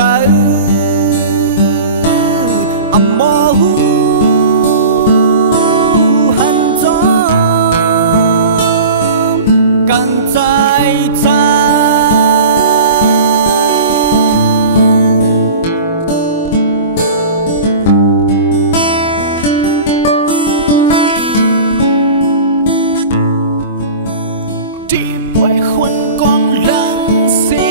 ใจอมอหูหันจอมกันใจใจที่ป่วยคนกองลังสี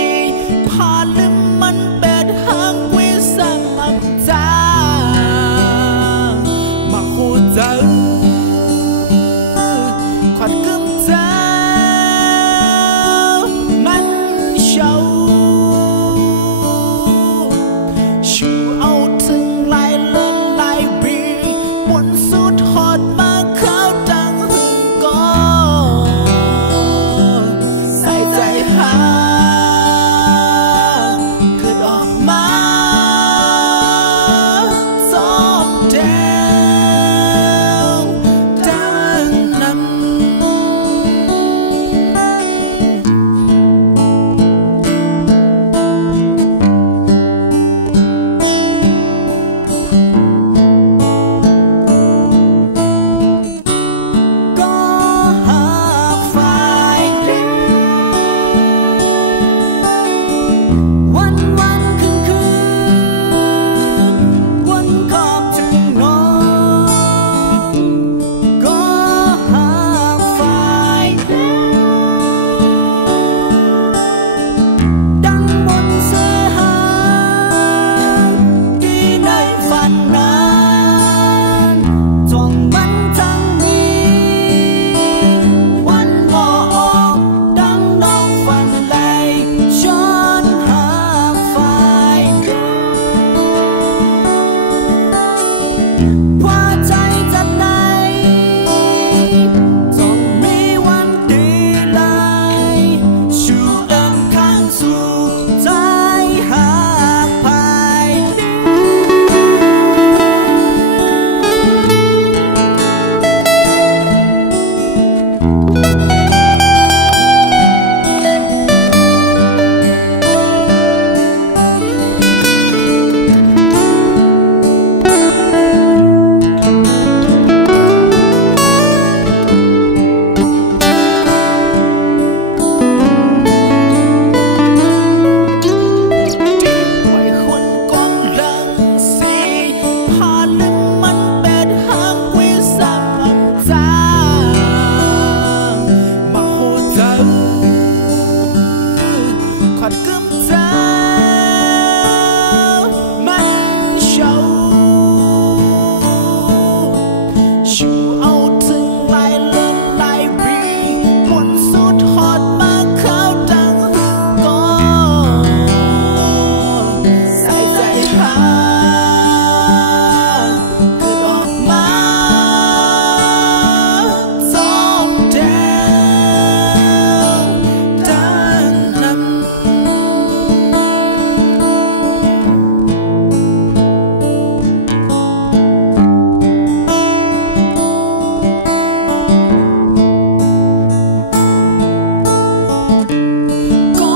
พาลืมมันเป็นหางวิสังจามาโหใจขวัญกึมใจมันเฉาชูเอาถึงลายเลื่อนลายบีบนสุดหอดมาเข้าดังหึงก่อนใส่ใจหาเกิดออกมาซอบแดงดังนั้น ก็หากฝ่ายเดียววันคืนวันขอบถึงนอนก็หากฝ่ายเดียวดังบนเสื้อหางที่ในฝันนั้นจงมันทั้งนี้ วันบ่ออกดังนอกฝันไหลช้อนหาฝ่ายเดียวหัวใจจัดไหนต้องมีวันดีเลยชูเอิมข้างสู่ใจหาฝ่ายเดียวไว้คนกองลังสีพาลืมมันเป็นหางวิสังจามาโหใจขวัญกึมใจมันเฉาชูเอาถึงลายเลื่อนลายบีบนสุดหอดมาเข้าดังหึงก่อนใส่ใจหาเกิดออกมาซอบแดงดังนั้น ก็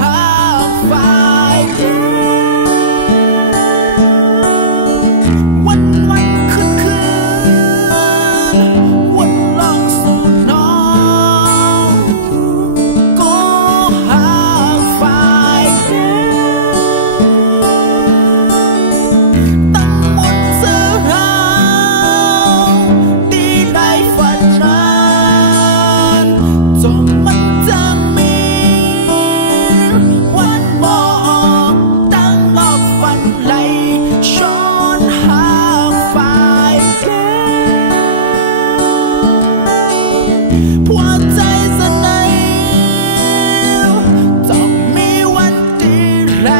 หากฝ่ายเดียววันคืนวันลองสู่น้องก็หากฝ่ายเดียวตั้งมนต์เสื้อหางดีในฝันนั้นจงมันจะมีวันบ่ออกตั้งรอบฝันไหลช้อนหาฝ่ายเดียวหัวใจสนายต้องมีวันดีไหล